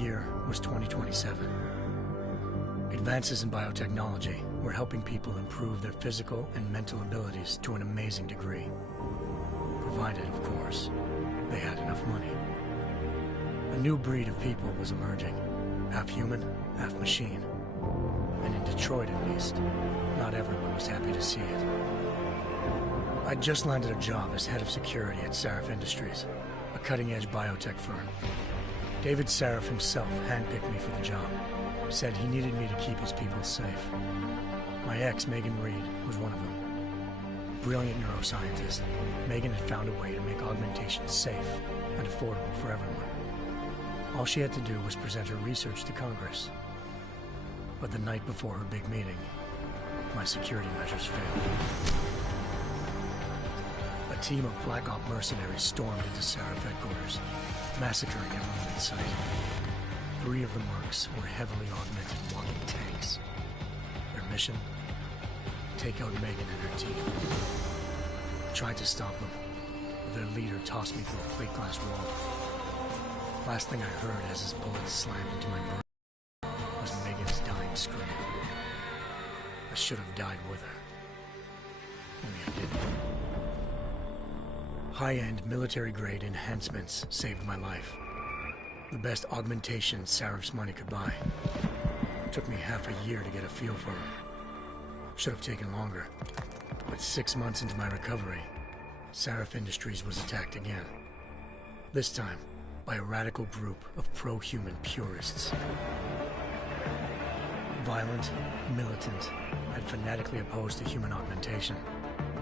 year was 2027. Advances in biotechnology were helping people improve their physical and mental abilities to an amazing degree. Provided, of course, they had enough money. A new breed of people was emerging, half human, half machine. And in Detroit, at least, not everyone was happy to see it. I'd just landed a job as head of security at Sarif Industries, a cutting-edge biotech firm. David Sarif himself handpicked me for the job, said he needed me to keep his people safe. My ex, Megan Reed, was one of them. Brilliant neuroscientist, Megan had found a way to make augmentation safe and affordable for everyone. All she had to do was present her research to Congress. But the night before her big meeting, my security measures failed. A team of Black Op mercenaries stormed into Sarif headquarters, massacring everyone in sight. 3 of the mercs were heavily augmented walking tanks. Their mission? Take out Megan and her team. I tried to stop them, but their leader tossed me through a plate glass wall. Last thing I heard as his bullets slammed into my brain was Megan's dying scream. I should have died with her. Only I didn't. High-end military-grade enhancements saved my life. The best augmentation Sarif's money could buy. It took me half a year to get a feel for them. Should have taken longer. But 6 months into my recovery, Sarif Industries was attacked again. This time, by a radical group of pro-human purists. Violent, militant, and fanatically opposed to human augmentation.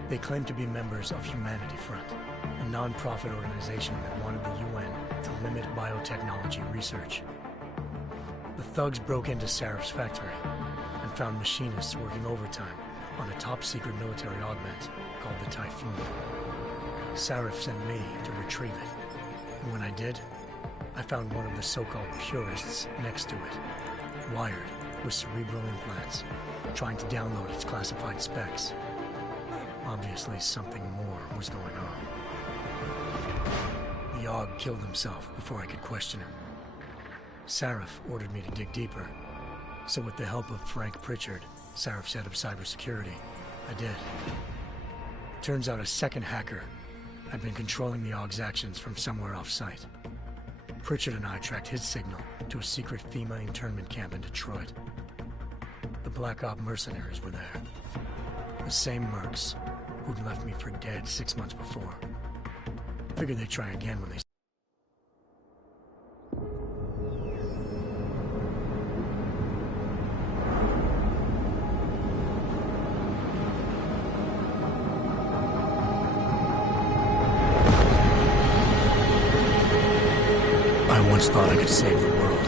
They claimed to be members of Humanity Front, a non-profit organization that wanted the UN to limit biotechnology research. The thugs broke into Sarif's factory and found machinists working overtime on a top-secret military augment called the Typhoon. Sarif sent me to retrieve it, and when I did, I found one of the so-called purists next to it, wired with cerebral implants, trying to download its classified specs. Obviously, something more was going on. The AUG killed himself before I could question him. Sarif ordered me to dig deeper, so with the help of Frank Pritchard, Sarif's head of cybersecurity, I did. Turns out a second hacker had been controlling the AUG's actions from somewhere off-site. Pritchard and I tracked his signal to a secret FEMA internment camp in Detroit. The Black Op mercenaries were there. The same mercs who'd left me for dead 6 months before. Figured they'd try again when they... I once thought I could save the world.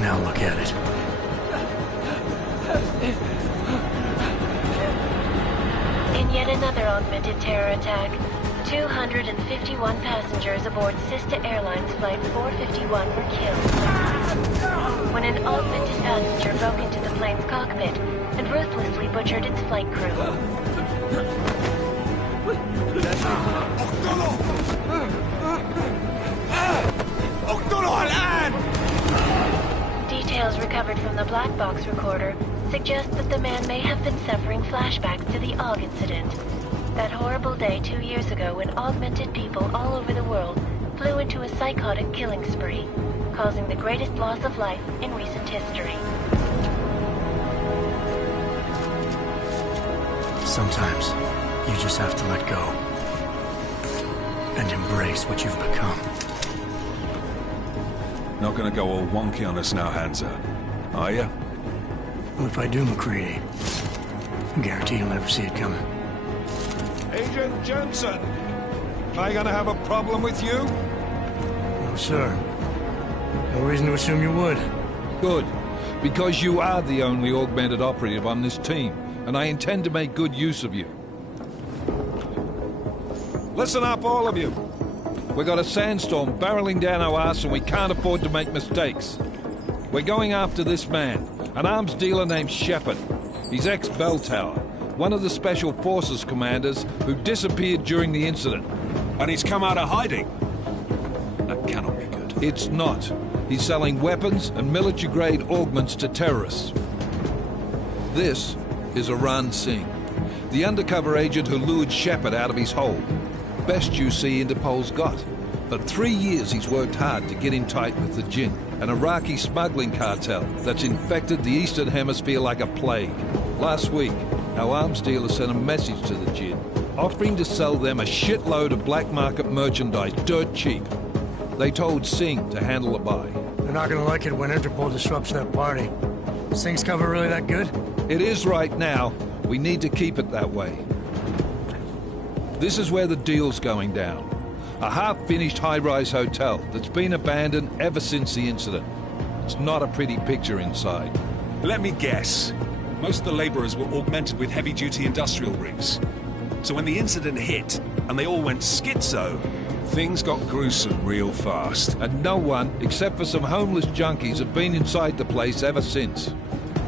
Now look at it. In yet another augmented terror attack, 251 passengers aboard Sister Airlines Flight 451 were killed when an augmented passenger broke into the plane's cockpit and ruthlessly butchered its flight crew. Details recovered from the black box recorder suggest that the man may have been suffering flashbacks to the AUG incident. That horrible day 2 years ago when augmented people all over the world flew into a psychotic killing spree, causing the greatest loss of life in recent history. Sometimes, you just have to let go. And embrace what you've become. Not gonna go all wonky on us now, Hansa, are ya? Well, if I do, McCready, I guarantee you'll never see it coming. Agent Jensen! Am I gonna have a problem with you? No, sir. No reason to assume you would. Good. Because you are the only augmented operative on this team, and I intend to make good use of you. Listen up, all of you. We got a sandstorm barreling down our arse and we can't afford to make mistakes. We're going after this man, an arms dealer named Shepard. He's ex-Bell Tower, one of the Special Forces commanders who disappeared during the incident. And he's come out of hiding. That cannot be good. It's not. He's selling weapons and military-grade augments to terrorists. This is Aran Singh, the undercover agent who lured Shepard out of his hole. Best UC Interpol's got. For 3 years he's worked hard to get in tight with the Jinn, an Iraqi smuggling cartel that's infected the Eastern Hemisphere like a plague. Last week, our arms dealer sent a message to the Jinn, offering to sell them a shitload of black market merchandise dirt cheap. They told Singh to handle the buy. They're not gonna like it when Interpol disrupts that party. Singh's cover really that good? It is right now. We need to keep it that way. This is where the deal's going down. A half-finished high-rise hotel that's been abandoned ever since the incident. It's not a pretty picture inside. Let me guess. Most of the laborers were augmented with heavy-duty industrial rigs. So when the incident hit, and they all went schizo, things got gruesome real fast. And no one, except for some homeless junkies, have been inside the place ever since.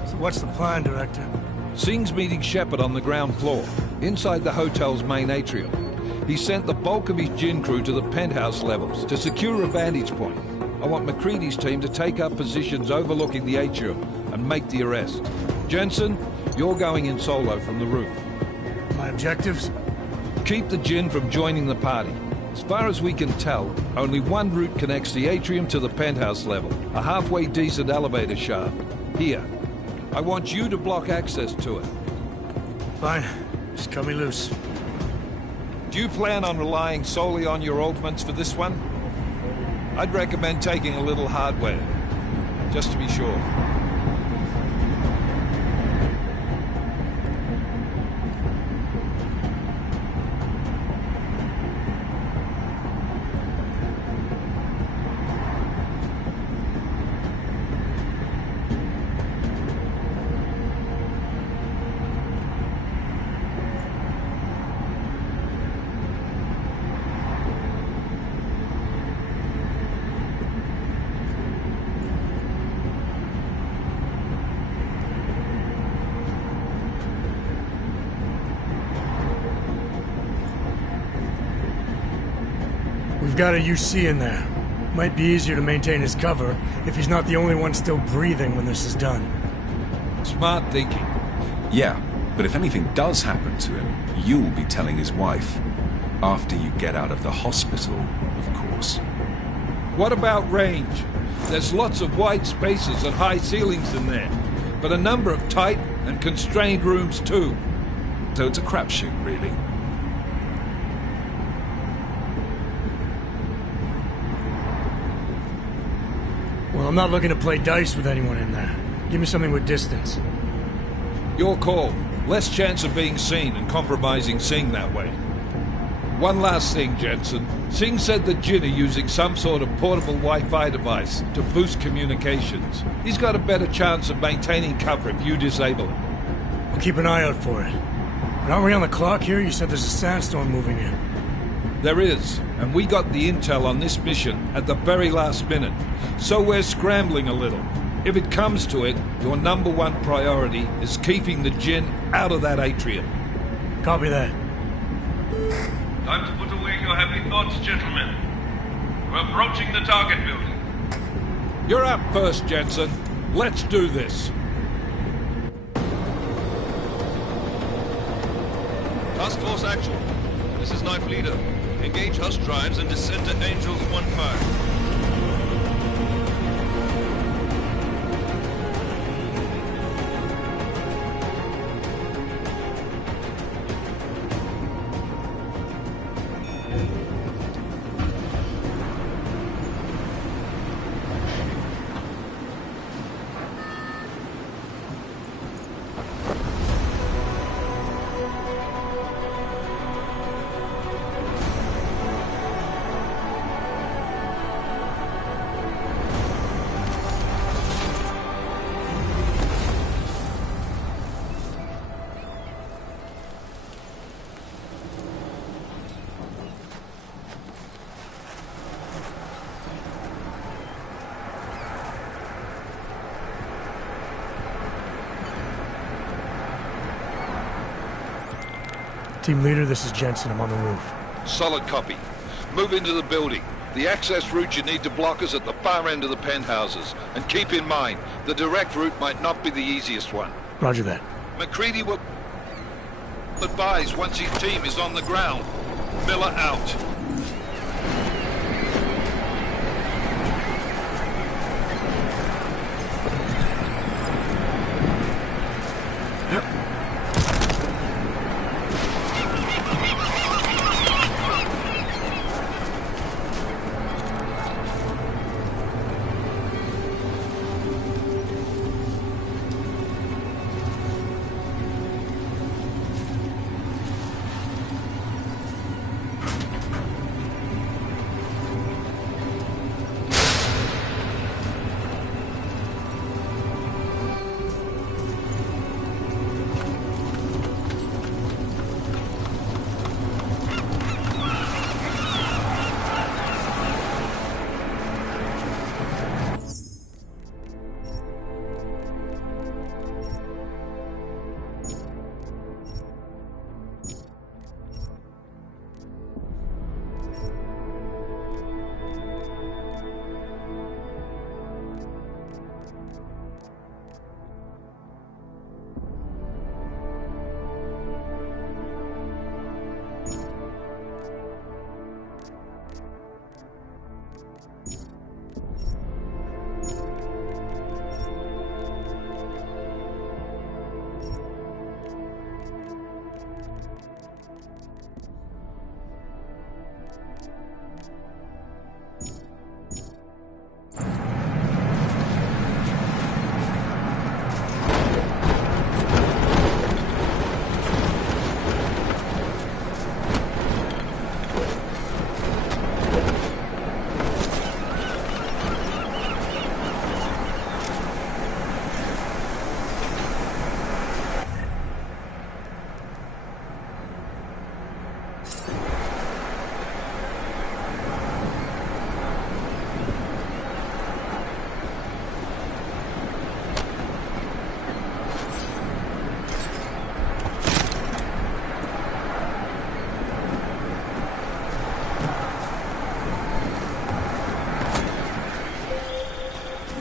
So what's the plan, Director? Singh's meeting Shepard on the ground floor, inside the hotel's main atrium. He sent the bulk of his Jinn crew to the penthouse levels to secure a vantage point. I want McCready's team to take up positions overlooking the atrium and make the arrest. Jensen, you're going in solo from the roof. My objectives? Keep the Jinn from joining the party. As far as we can tell, only one route connects the atrium to the penthouse level, a halfway decent elevator shaft. Here. I want you to block access to it. Fine. Just cut me loose. Do you plan on relying solely on your augments for this one? I'd recommend taking a little hardware, just to be sure. We've got a UC in there. Might be easier to maintain his cover if he's not the only one still breathing when this is done. Smart thinking. Yeah, but if anything does happen to him, you'll be telling his wife. After you get out of the hospital, of course. What about range? There's lots of wide spaces and high ceilings in there, but a number of tight and constrained rooms too. So it's a crapshoot, really. Well, I'm not looking to play dice with anyone in there. Give me something with distance. Your call. Less chance of being seen and compromising Singh that way. One last thing, Jensen. Singh said the Jinn are using some sort of portable Wi-Fi device to boost communications. He's got a better chance of maintaining cover if you disable it. I'll keep an eye out for it. But aren't we on the clock here? You said there's a sandstorm moving in. There is, and we got the intel on this mission at the very last minute, so we're scrambling a little. If it comes to it, your #1 priority is keeping the Jinn out of that atrium. Copy that. Time to put away your heavy thoughts, gentlemen. We're approaching the target building. You're up first, Jensen. Let's do this. Task Force Actual. This is Knife Leader. Engage Hush drives and descend to Angels 1-5. Team leader, this is Jensen. I'm on the roof. Solid copy. Move into the building. The access route you need to block is at the far end of the penthouses. And keep in mind, the direct route might not be the easiest one. Roger that. McCready will advise once his team is on the ground. Miller out.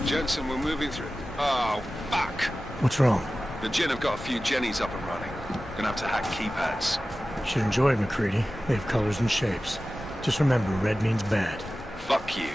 Jensen, we're moving through. Oh, fuck! What's wrong? The Jinn have got a few Jennies up and running. Gonna have to hack keypads. Should enjoy it, McCready. They have colors and shapes. Just remember, red means bad. Fuck you.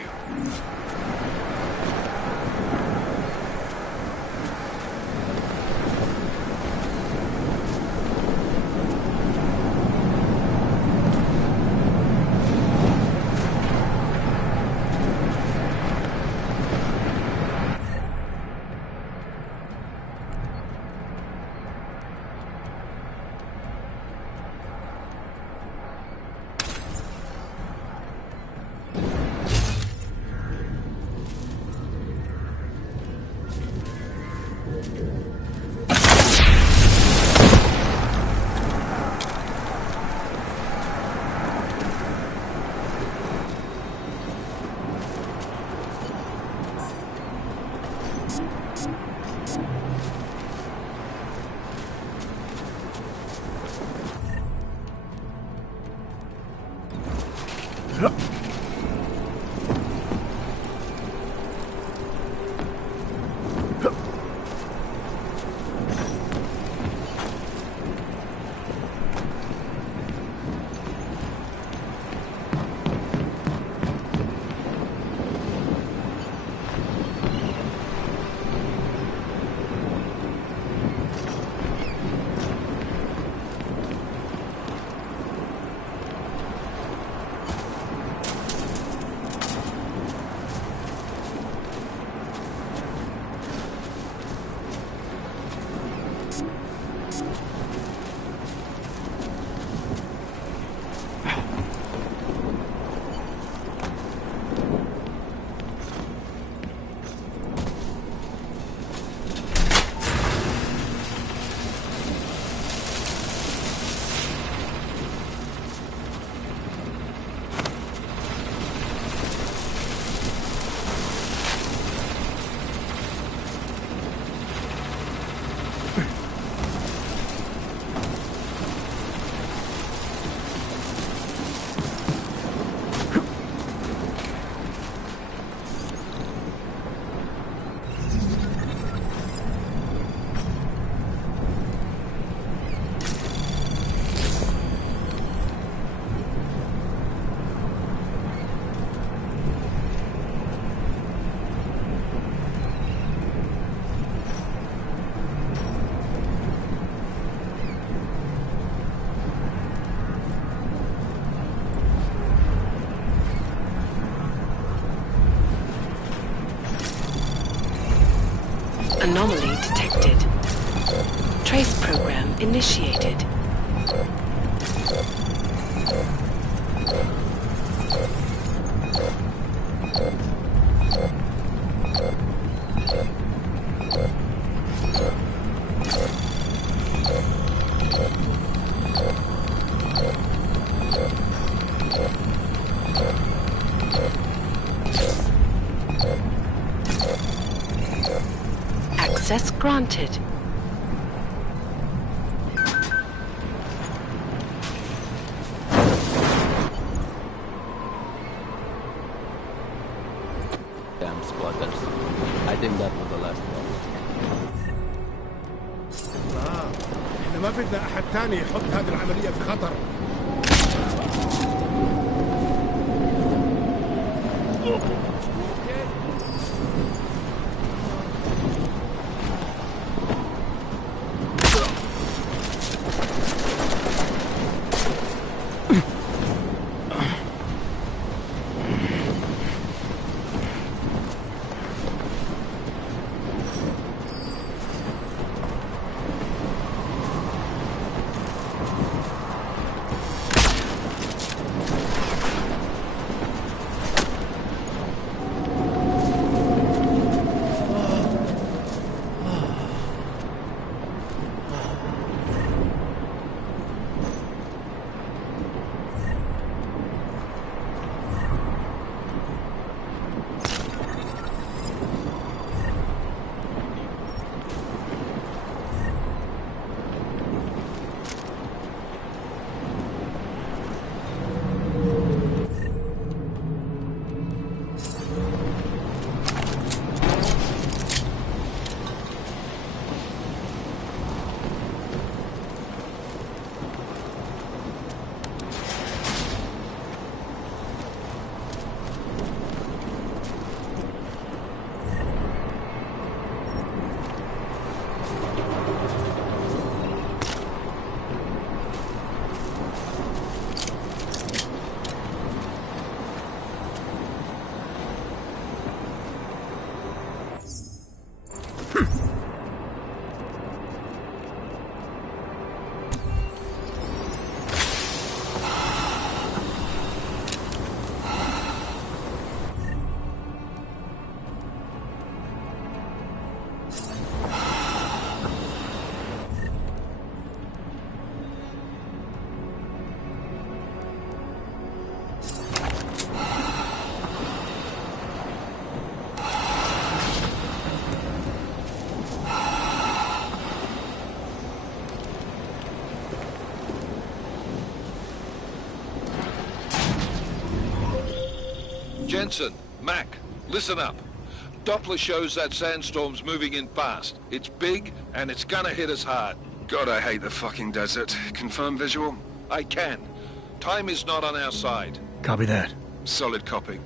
Anomaly detected. Trace program initiated. Access granted. Damn squatters. I think that was the last one. احنا ما بدنا احد تاني يحط هذه العملية في خطر. Jensen, Mac, listen up. Doppler shows that sandstorm's moving in fast. It's big, and it's gonna hit us hard. God, I hate the fucking desert. Confirm visual? I can. Time is not on our side. Copy that. Solid copy.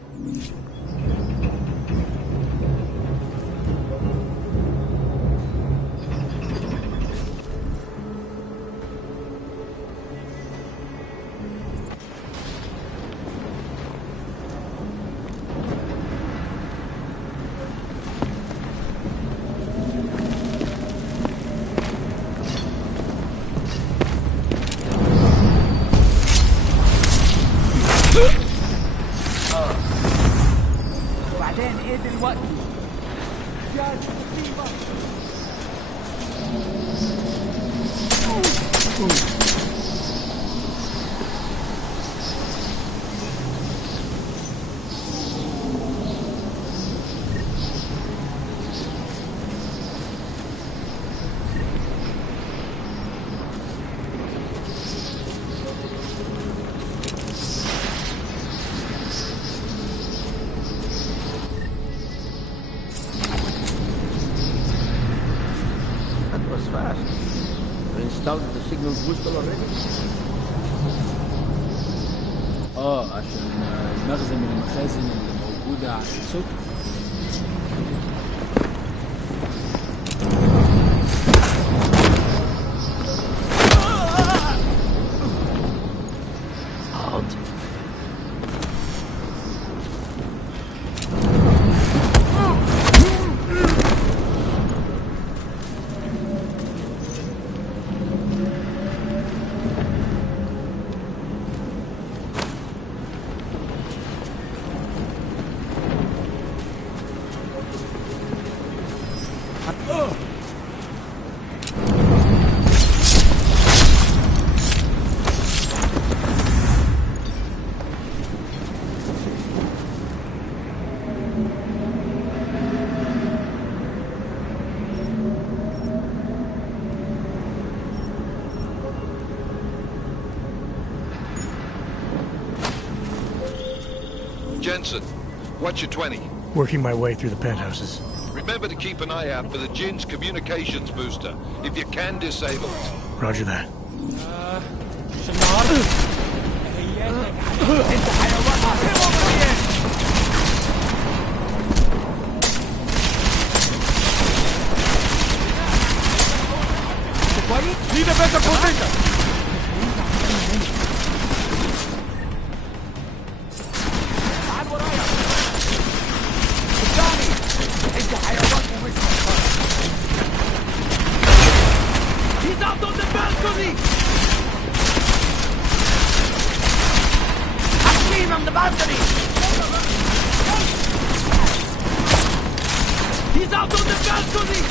وبعدين ايه دلوقتي؟ يا مصيبة. The signal booster already? عشان المخزن من المخازن اللي موجودة على السوق. Jensen. What's your 20? Working my way through the penthouses. Remember to keep an eye out for the Jinn's communications booster. If you can, disable it. Roger that. Need a better position! He's out on the balcony! I see him on the balcony! He's out on the balcony!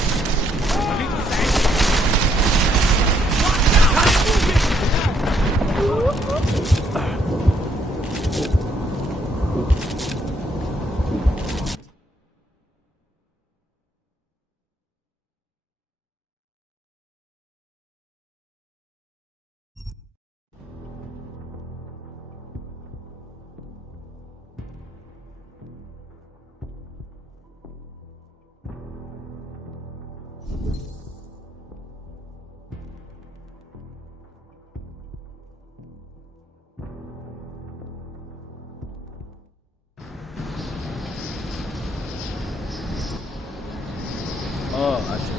عشان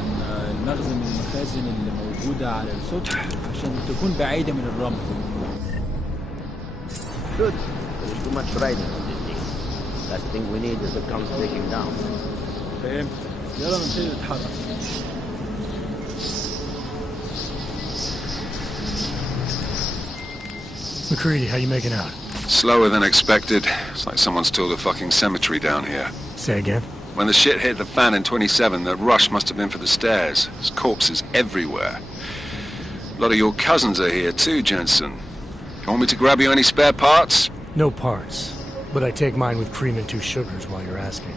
المخزن من المخازن اللي موجودة على السطح عشان تكون بعيدة من الرمل. Good. There's too much riding on this thing. Last thing we need is the guns breaking down. فهمت. يلا نبتدي نتحرك. McCready, how you making out? Slower than expected. It's like someone's tilled a fucking cemetery down here. Say again? When the shit hit the fan in 27, the rush must have been for the stairs. There's corpses everywhere. A lot of your cousins are here too, Jensen. You want me to grab you any spare parts? No parts. But I take mine with cream and 2 sugars while you're asking.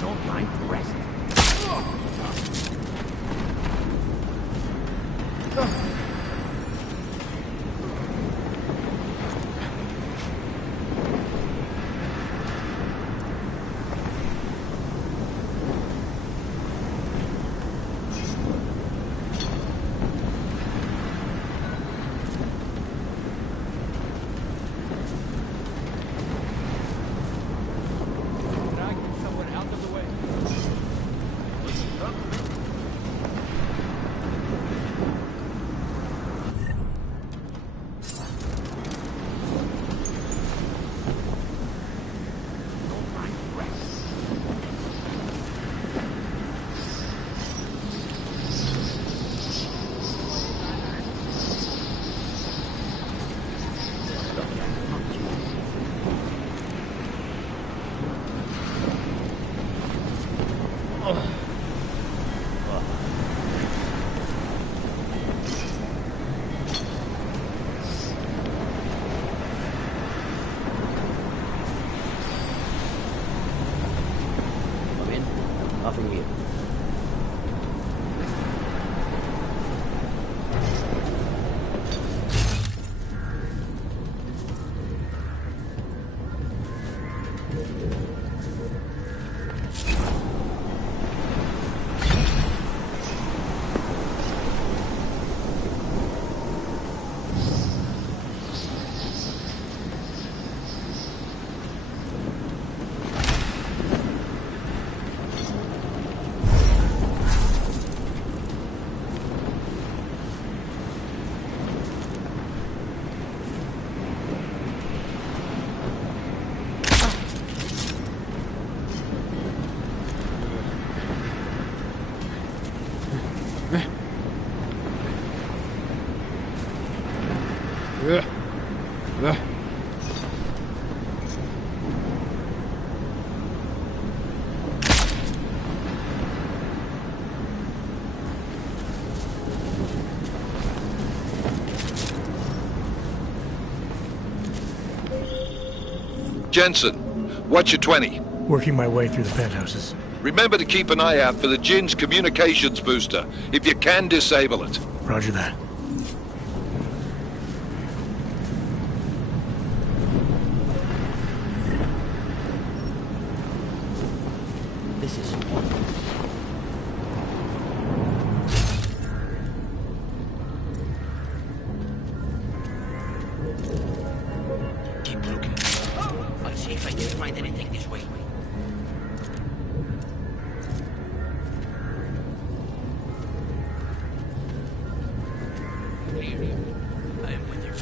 Don't mind the rest. Jensen, what's your 20? Working my way through the penthouses. Remember to keep an eye out for the Jinn's communications booster. If you can, disable it. Roger that. This is Keep looking. I'll see if I can find anything this way. Clear. I am with you.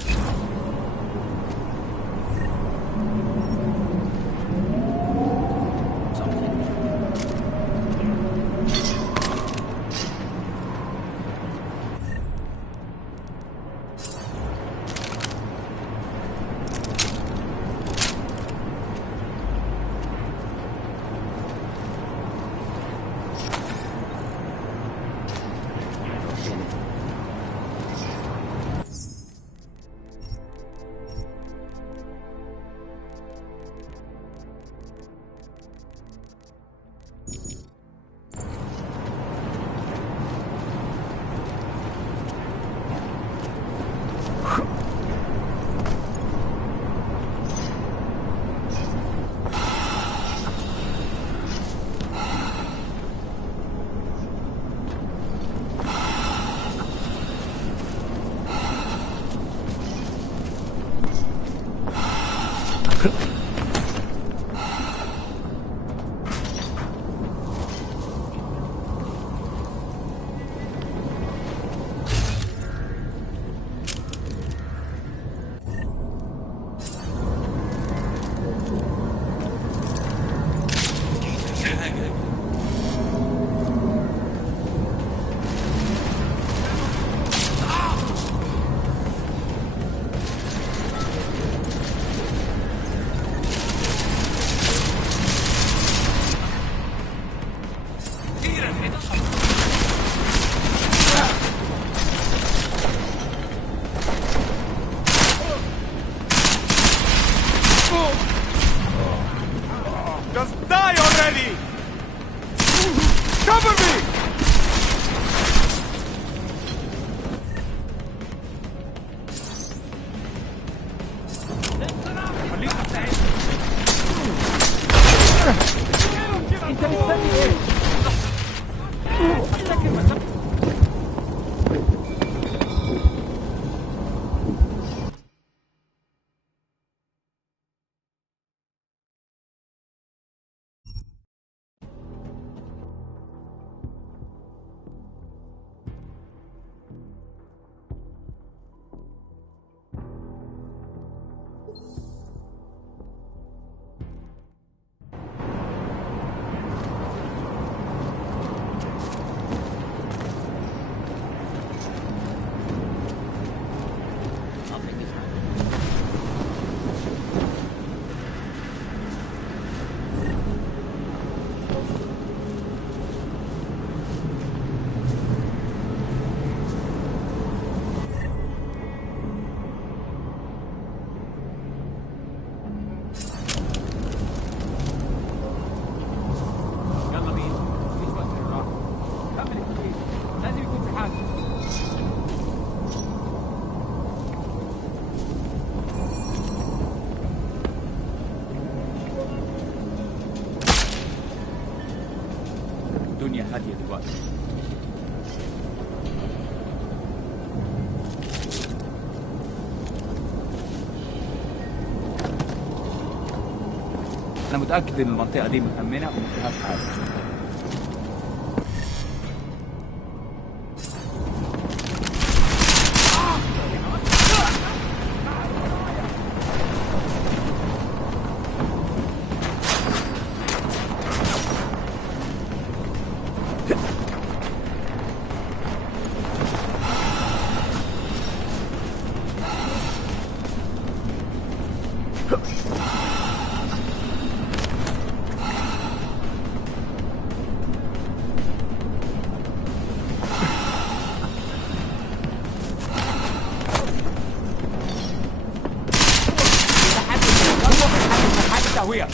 Just die already! Cover me! انت مستني ايه؟ الدنيا هادية دلوقتي. أنا متأكد إن المنطقة دي مأمنة وما فيهاش حاجة. تهوية.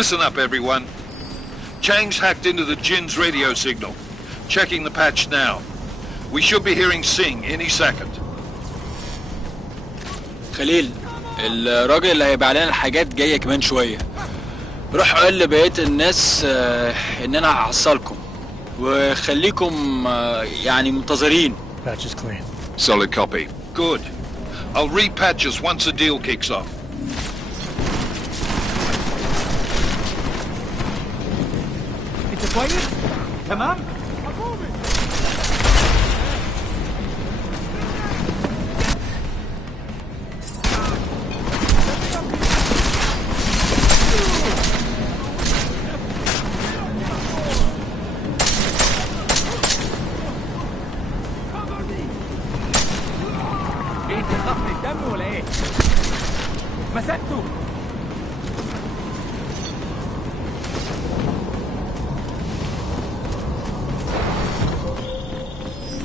Listen up, everyone. Chang's hacked into the Jinn's radio signal. Checking the patch now. We should be hearing Sing any second. خليل، الراجل اللي هيبيع لنا الحاجات جاية كمان شوية. روح قول لبقية الناس ان انا هحصلكم وخليكم يعني منتظرين. Patch is clean. Solid copy. Good. I'll repatch us once the deal kicks off. انت كويس؟ تمام؟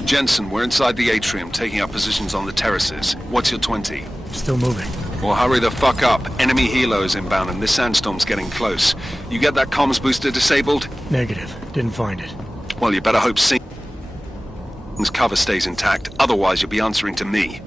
Jensen, we're inside the atrium, taking up positions on the terraces. What's your 20? Still moving. Well, hurry the fuck up. Enemy helos inbound and this sandstorm's getting close. You get that comms booster disabled? Negative. Didn't find it. Well, you better hope Sing's cover stays intact. Otherwise, you'll be answering to me.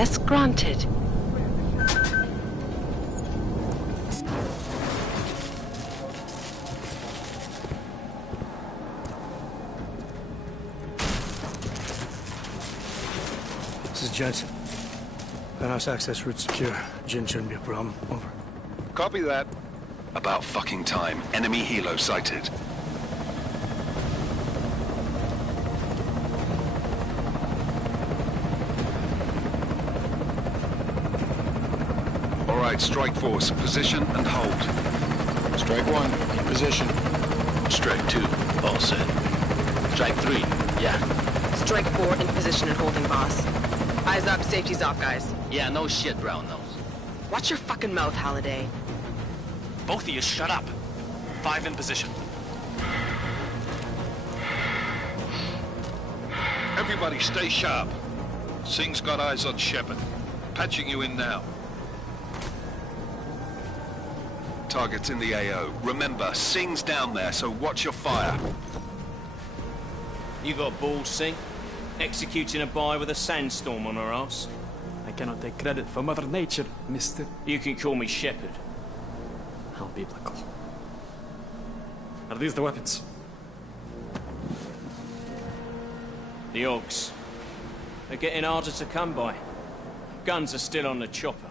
Access granted. This is Jensen. Penthouse access route secure. Jin shouldn't be a problem. Over. Copy that. About fucking time. Enemy helo sighted. All right, strike force. Position and hold. Strike 1, in position. Strike 2, all set. Strike 3, yeah. Strike 4 in position and holding, boss. Eyes up, safety's off, guys. Yeah, no shit, brown nose. Watch your fucking mouth, Halliday. Both of you shut up. 5 in position. Everybody stay sharp. Singh's got eyes on Shepard. Patching you in now. Target's in the AO. Remember, Singh's down there, so watch your fire. You got balls, Singh? Executing a buy with a sandstorm on her ass? I cannot take credit for Mother Nature, mister. You can call me Shepard. How biblical. Are these the weapons? The Ogs. They're getting harder to come by. Guns are still on the chopper.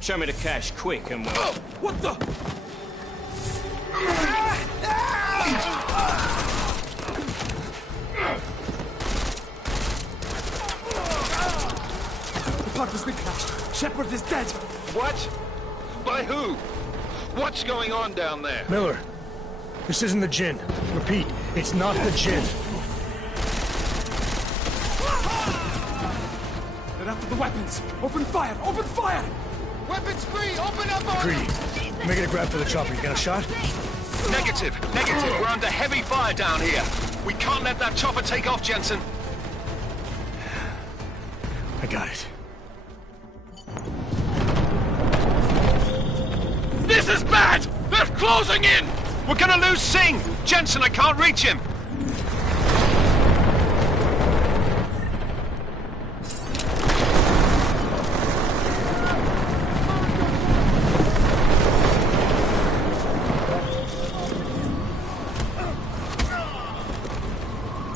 Show me the cash, quick, and we'll... Oh, what the? The part was crashed. Shepard is dead. What? By who? What's going on down there? Miller, this isn't the Jinn. Repeat, it's not the Jinn. They're after the weapons. Open fire! Open fire! Weapons free! Open up! Greedy. Making a grab for the chopper. You got a shot? Negative. We're under heavy fire down here. We can't let that chopper take off, Jensen. I got it. This is bad! They're closing in! We're gonna lose Singh! Jensen, I can't reach him!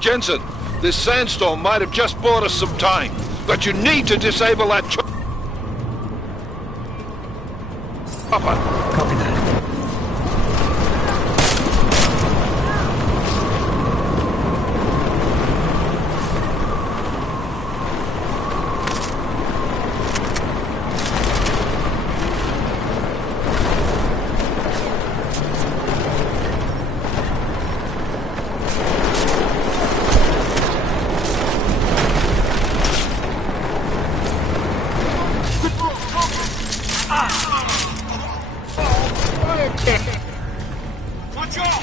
Jensen, this sandstorm might have just bought us some time, but you need to disable that chopper. Copy that. Watch out!